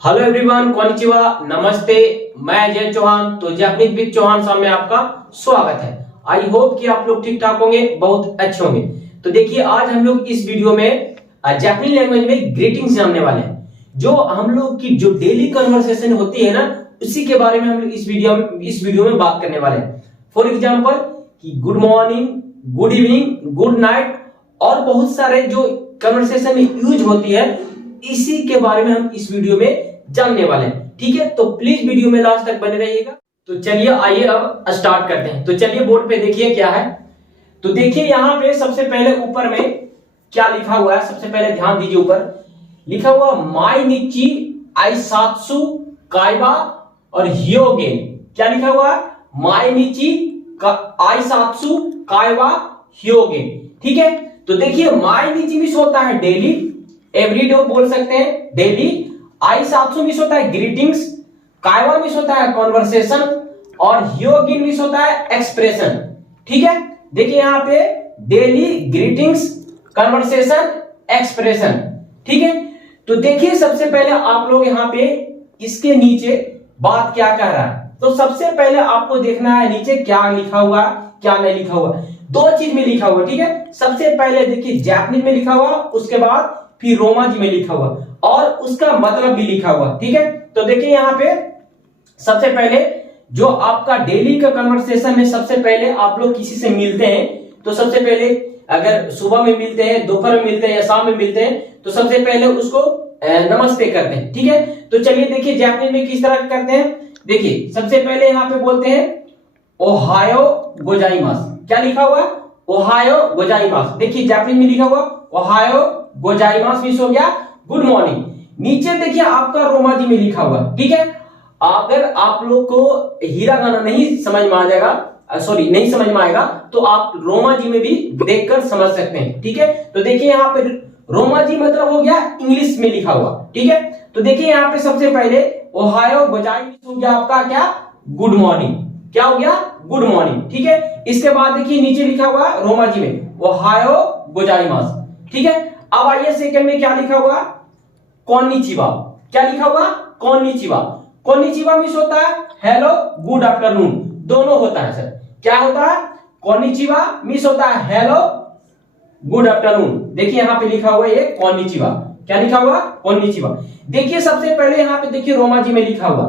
Hello everyone, कॉनिचिवा, नमस्ते। मैं अजय चौहान। तो जापानीज विद चौहान साहब में आपका स्वागत है। आई होप कि आप लोग ठीक ठाक होंगे, बहुत अच्छे होंगे। तो देखिए, आज हम लोग इस वीडियो में जापानी लैंग्वेज में ग्रीटिंग्स जानने वाले हैं। जो हम लोग की जो डेली कन्वर्सेशन होती है ना, उसी के बारे में हम लोग इस वीडियो में बात करने वाले हैं। फॉर एग्जाम्पल कि good morning, good evening, good night और बहुत सारे जो कन्वर्सेशन में यूज होती है, इसी के बारे में हम इस वीडियो में जानने वाले हैं। ठीक है, तो प्लीज वीडियो में लास्ट तक बने रहिएगा। तो चलिए, आइए अब स्टार्ट करते हैं। तो चलिए, बोर्ड पे देखिए क्या है। तो देखिए यहाँ पे सबसे पहले ऊपर में क्या लिखा हुआ है। सबसे पहले ध्यान दीजिए, ऊपर लिखा हुआ माई निची आईसात्सु काइबा और हियोगेन। क्या लिखा हुआ है? माई निची आईसात्सु काइबा हियोगेन। ठीक है, तो देखिए माई निची मिस होता है डेली, एवरीडे बोल सकते हैं डेली। आईसात्सु मिस होता है ग्रीटिंग्स, काइवा मिस होता है कॉन्वर्सेशन और हियोगिन मिस होता है एक्सप्रेशन। ठीक है, देखिए यहाँ पे डेली, ग्रीटिंग्स, कन्वर्सेशन, एक्सप्रेशन। ठीक है, तो देखिए सबसे पहले आप लोग यहाँ पे इसके नीचे बात क्या कह रहा है। तो सबसे पहले आपको देखना है नीचे क्या लिखा हुआ, क्या नहीं लिखा हुआ। दो चीज में लिखा हुआ। ठीक है, सबसे पहले देखिए जापानीज में लिखा हुआ, उसके बाद फिर रोमाजी में लिखा हुआ और उसका मतलब भी लिखा हुआ। ठीक है, तो देखिए यहाँ पे सबसे पहले जो आपका डेली का कन्वर्सेशन है, सबसे पहले आप लोग किसी से मिलते हैं तो सबसे पहले अगर सुबह में मिलते हैं, दोपहर में मिलते हैं या शाम में मिलते हैं, तो सबसे पहले उसको नमस्ते करते हैं। ठीक है, तो चलिए देखिए जापानीज में किस तरह करते हैं। देखिए सबसे पहले यहाँ पे बोलते हैं ओहायो गोजाइमास। क्या लिखा हुआ? ओहायो गोजाइमास। देखिए जापानीज में लिखा हुआ ओहायो गोजाइमास मिस हो गया गुड मॉर्निंग। नीचे देखिए आपका रोमाजी में लिखा हुआ। ठीक है, अगर आप लोग को हिरागाना नहीं समझ में आ जाएगा, नहीं समझ में आएगा, तो आप रोमाजी में भी देखकर समझ सकते हैं। ठीक है, तो देखिए यहाँ पे रोमाजी मतलब हो गया इंग्लिश में लिखा हुआ। ठीक है, तो देखिए यहाँ पे सबसे पहले ओहायो गोजाइमास हो गया आपका क्या? Good morning. क्या हो गया? Good morning. ठीक है, इसके बाद देखिए नीचे लिखा हुआ रोमाजी में ओहायो गोजाइमास। ठीक है, अब आइए सेकंड में क्या लिखा हुआ? कोन्निचिवा। क्या लिखा हुआ? कोन्निचिवा। कोन्निचिवा मिस होता है हेलो, गुड आफ्टरनून, दोनों होता है सर। क्या होता है? कोन्निचिवा मिस होता है हेलो, गुड आफ्टरनून। देखिए यहाँ पे लिखा हुआ है ये कोन्निचिवा। क्या लिखा हुआ? कोन्निचिवा। देखिए सबसे पहले यहाँ पे देखिए रोमाजी में लिखा हुआ,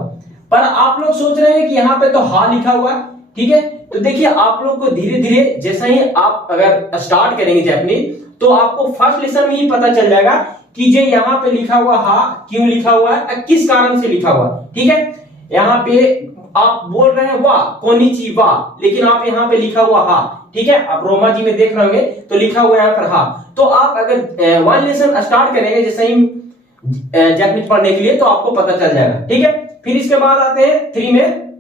पर आप लोग सोच रहे हैं कि यहाँ पे तो हा लिखा हुआ। ठीक है, तो देखिए आप लोग को धीरे धीरे जैसा ही आप अगर स्टार्ट करेंगे जापानीज, तो आपको फर्स्ट लेसन में ही पता चल जाएगा कि जे यहाँ पे लिखा हुआ हा क्यों लिखा हुआ है, किस कारण से लिखा हुआ। ठीक है, यहाँ पे आप बोल रहे हैं वाह, कोनिचिवा, लेकिन आप यहाँ पे लिखा हुआ हा। ठीक है, आप रोमाजी में देख रहे होंगे तो लिखा हुआ यहाँ पर हा। तो आप अगर वन लेसन स्टार्ट करेंगे जैसे ही जापानीज पढ़ने के लिए, तो आपको पता चल जाएगा। ठीक है, फिर इसके बाद आते हैं 3 में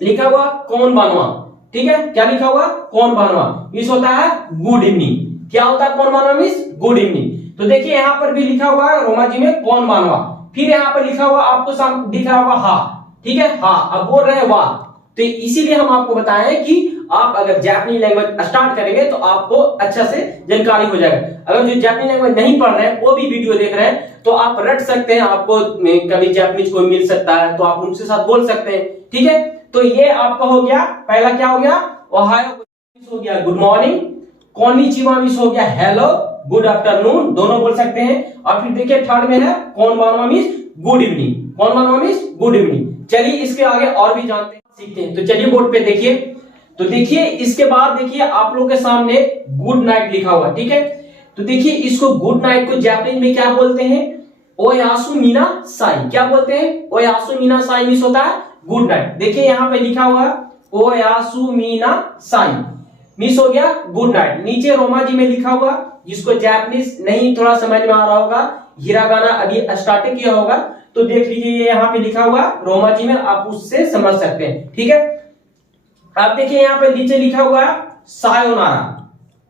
लिखा हुआ कौन बानवा। ठीक है, क्या लिखा हुआ? कौन बानवा मिस होता है गुड इवनिंग। क्या होता है कौन बानवा मिस? Good evening. तो देखिए यहाँ पर भी लिखा हुआ है रोमाजी में कौन बानवा, फिर यहाँ पर लिखा हुआ आपको दिख रहा होगा हा। ठीक है, हा अब बोल रहे हैं वाह। तो इसीलिए हम आपको बताएं कि आप अगर जापानी लैंग्वेज स्टार्ट करेंगे तो आपको अच्छा से जानकारी हो जाएगा। अगर जो जापानी लैंग्वेज नहीं पढ़ रहे हैं, वो भी वीडियो देख रहे हैं, तो आप रट सकते हैं। आपको कभी जापानीज कोई मिल सकता है तो आप उनके साथ बोल सकते हैं। ठीक है, तो ये आपका हो गया पहला। क्या हो गया? ओहायो हो गया गुड मॉर्निंग, कोन्निचिवा मिस हो गया हेलो, गुड आफ्टरनून, दोनों बोल सकते हैं। और फिर देखिए थर्ड में है कौन बानवा मिस गुड इवनिंग। कौन बानवा मिस गुड इवनिंग। चलिए इसके आगे और भी जानते हैं, सीखते हैं। तो चलिए बोर्ड पे देखिए। तो देखिए इसके बाद देखिए आप लोग के सामने गुड नाइट लिखा हुआ। ठीक है, तो देखिए इसको गुड नाइट को जापानीज में क्या बोलते हैं? ओयासु मीना साई। क्या बोलते हैं? ओयासु मीना साई मिस होता है गुड नाइट। देखिए यहाँ पे लिखा हुआ ओयासु मीना साई मिस हो गया गुड नाइट। नीचे रोमाजी में लिखा हुआ, जिसको जापानीज नहीं थोड़ा समझ में आ रहा होगा, हिरागाना अभी स्टार्टिंग किया होगा, तो देख लीजिए ये यहाँ पे लिखा हुआ रोमाजी में, आप उससे समझ सकते हैं। ठीक है, आप देखिए यहाँ पे नीचे लिखा हुआ सायोनारा।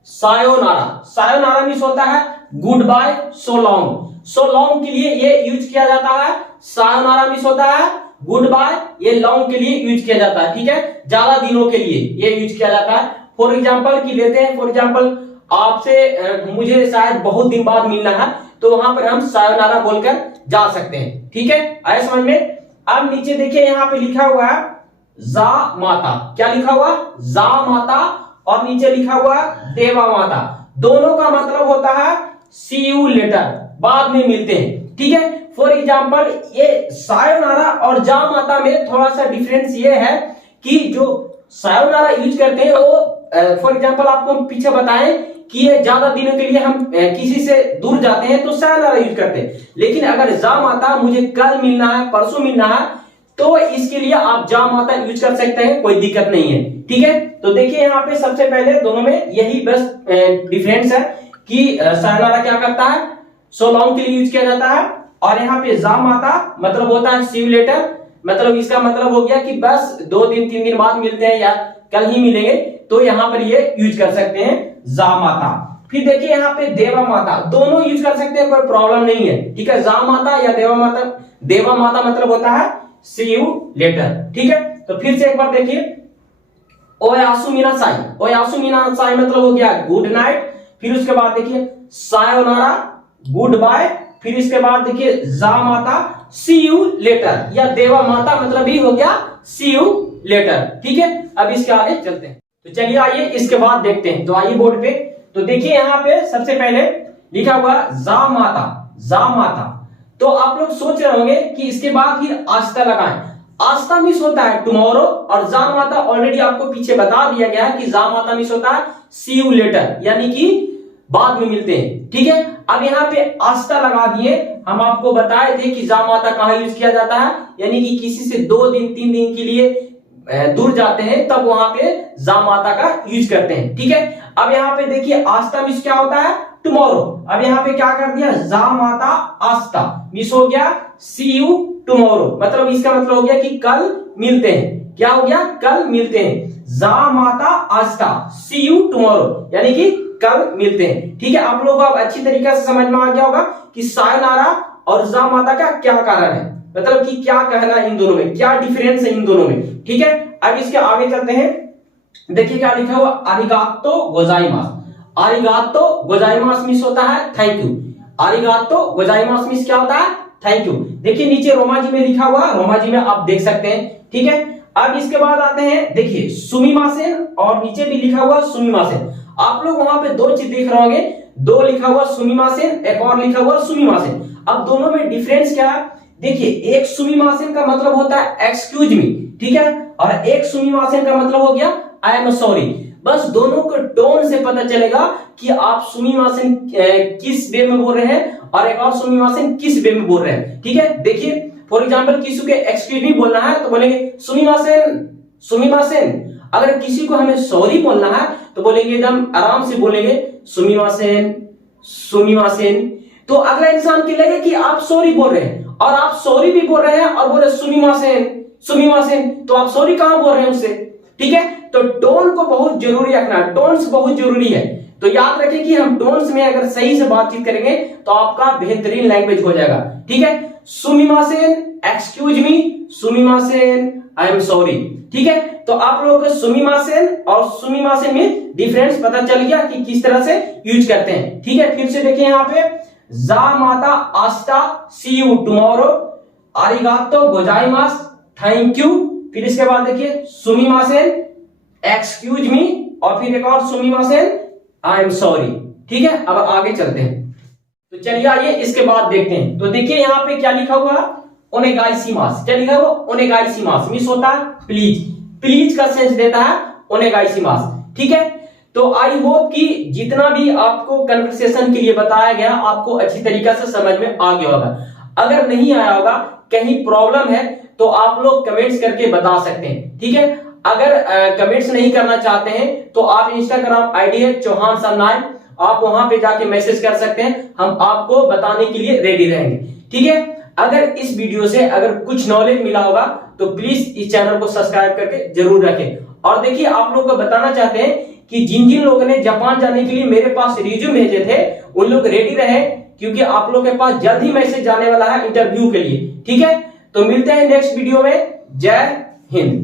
सायोनारा, सायोनारा मिस होता है good bye, so long. So long के लिए ये यूज किया जाता है। सायोनारा मिस होता है गुड बाय, ये लॉन्ग के लिए यूज किया जाता है। ठीक है, ज्यादा दिनों के लिए ये यूज किया जाता है। फॉर एग्जाम्पल की लेते हैं, फॉर एग्जाम्पल आपसे मुझे शायद बहुत दिन बाद मिलना है, तो वहां पर हम सायोनारा बोलकर जा सकते हैं। ठीक है, आया समझ में। अब नीचे देखिए यहाँ पे लिखा हुआ है जा माता। क्या लिखा हुआ? जा माता। और नीचे लिखा हुआ देवा माता। दोनों का मतलब होता है सी यू लेटर, बाद में मिलते हैं। ठीक है, फॉर एग्जाम्पल ये सायोनारा और जा माता में थोड़ा सा डिफरेंस ये है कि जो सायोनारा यूज करते हैं वो फॉर एग्जाम्पल आपको हम पीछे बताएं कि ये ज्यादा दिनों के लिए हम किसी से दूर जाते हैं तो सायोनारा यूज करते हैं। लेकिन अगर जा माता मुझे कल मिलना है, परसों मिलना है, तो इसके लिए आप जा माता यूज कर सकते हैं, कोई दिक्कत नहीं है। ठीक है, तो देखिए यहाँ पे सबसे पहले दोनों में यही बस डिफरेंस है कि सायोनारा क्या करता है, सो लॉन्ग के लिए यूज किया जाता है, और यहाँ पे जा माता मतलब होता है सी यू लेटर, मतलब इसका मतलब हो गया कि बस 2 दिन 3 दिन बाद मिलते हैं या कल ही मिलेंगे, तो यहाँ पर ये यूज कर सकते हैं जा माता। फिर देखिए यहाँ पे देवा माता, दोनों यूज कर सकते हैं, कोई प्रॉब्लम नहीं है। ठीक है, जा माता या देवा माता। देवा माता मतलब होता है सी यू लेटर। ठीक है, तो फिर से एक बार देखिए ओयासु मीनासाई। ओयासु मीनासाई मतलब हो गया गुड नाइट। फिर उसके बाद देखिए सायोनारा गुड बाय। फिर इसके बाद देखिए जा माता सी यू लेटर, या देवा माता मतलब भी हो गया सी यू लेटर। ठीक है, अब इसके आगे चलते हैं। तो चलिए आइए इसके बाद देखते हैं। तो आइए बोर्ड पे, तो देखिए यहाँ पे सबसे पहले लिखा हुआ जा माता। जा माता, तो आप लोग सोच रहे होंगे कि इसके बाद फिर आस्था लगाएं। आस्था मिस होता है टुमारो, और जा माता ऑलरेडी आपको पीछे बता दिया गया है कि जा माता मिस होता है सी यू लेटर, यानी कि बाद में मिलते हैं। ठीक है, अब यहाँ पे आस्था लगा दिए। हम आपको बताए थे कि जा माता कहाँ यूज किया जाता है, यानी कि किसी से 2 दिन 3 दिन के लिए दूर जाते हैं तब वहां पे जा माता का यूज करते हैं। ठीक है, अब यहाँ पे देखिए आस्था मिस क्या होता है, टुमारो। अब यहाँ पे क्या कर दिया, जा माता आस्था मिस हो गया सी यू टुमारो, मतलब इसका मतलब हो गया कि कल मिलते हैं। क्या हो गया, कल मिलते हैं। जा माता आस्था सी यू टुमारो, यानी कि कल मिलते हैं। ठीक है, आप लोगों को अब अच्छी तरीके से समझ में आ गया होगा कि सायोनारा और जा माता का क्या कारण है, मतलब कि क्या कहना है इन दोनों में, क्या डिफरेंस है इन दोनों में। ठीक है, अब इसके आगे चलते हैं। देखिए क्या लिखा हुआ, आरिगातो गोजाइमास। आरिगातो गोजाइमास मिस होता है थैंक यू। आरिगातो गोजाइमास मिस क्या होता है, थैंक यू। देखिए नीचे रोमाजी में लिखा हुआ, रोमाजी में आप देख सकते हैं। ठीक है, अब इसके बाद आते हैं, देखिए सुमिमासेन, और नीचे भी लिखा हुआ सुमिमासेन। आप लोग वहां पे 2 चीज देख रहे होंगे, 2 लिखा हुआ सुमिमासेन, एक और लिखा हुआ सुमिमासेन। अब दोनों में डिफरेंस क्या है, देखिए एक सुमिमासेन का मतलब होता है एक्सक्यूज मी, ठीक है, और एक सुमिमासेन का मतलब हो गया आई एम सॉरी। बस दोनों को टोन से पता चलेगा कि आप सुमिमासेन किस वे में बोल रहे हैं और एक और सुमिमासेन किस वे में बोल रहे हैं। ठीक है, देखिए फॉर एग्जांपल किसी को एक्सक्यूज मी बोलना है तो बोलेंगे सुमिमासेन, सुमिमासेन। अगर किसी को हमें सॉरी बोलना है तो बोलेंगे एकदम आराम से बोलेंगे सुमिमासेन, सुमिमासेन। तो अगला इंसान के लगे कि आप सॉरी बोल रहे हैं और आप सॉरी भी बोल रहे हैं और बोल रहे सुमिमासेन, सुमिमासेन, तो आप सॉरी कहां बोल रहे हैं उससे। ठीक है, तो टोन को बहुत जरूरी रखना, टोन्स बहुत जरूरी है। तो याद रखें कि हम टोन्स में अगर सही से बातचीत करेंगे तो आपका बेहतरीन लैंग्वेज हो जाएगा। ठीक है, सुमिमासेन एक्सक्यूज मी, सुमिमासेन आई एम सॉरी। ठीक है, तो आप लोगों को सुमिमासेन और सुमिमासेन में डिफरेंस पता चल गया कि किस तरह से यूज करते हैं। ठीक है, फिर से देखिए यहाँ पे जा माता आस्था सी यू टुमारो, आरिगातो गोजाइमास थैंक यू। फिर इसके बाद देखिए सुमिमासेन एक्सक्यूज मी, और फिर एक और सुमिमासेन आई एम सॉरी। ठीक है, अब आगे चलते हैं। तो चलिए आइए इसके बाद देखते हैं। तो देखिए यहाँ पे क्या लिखा हुआ, ओनेगाइसिमास। क्या लिखा हुआ, ओनेगाइसिमास मिस होता है प्लीज, प्लीज का सेंस देता है ओनेगाइसिमास। ठीक है, तो आई होप कि जितना भी आपको कन्वर्सेशन के लिए बताया गया आपको अच्छी तरीके से समझ में आ गया होगा। अगर नहीं आया होगा, कहीं प्रॉब्लम है तो आप लोग कमेंट्स करके बता सकते हैं। ठीक है, अगर कमेंट्स नहीं करना चाहते हैं तो आप इंस्टाग्राम आईडी है चौहान सन्नाय, आप वहां पे जाके मैसेज कर सकते हैं, हम आपको बताने के लिए रेडी रहेंगे। ठीक है, अगर इस वीडियो से अगर कुछ नॉलेज मिला होगा तो प्लीज इस चैनल को सब्सक्राइब करके जरूर रखें। और देखिए आप लोगों को बताना चाहते हैं कि जिन जिन लोगों ने जापान जाने के लिए मेरे पास रिज्यूम भेजे थे उन लोग रेडी रहे, क्योंकि आप लोगों के पास जल्द ही मैसेज जाने वाला है इंटरव्यू के लिए। ठीक है, तो मिलते हैं नेक्स्ट वीडियो में। जय हिंद।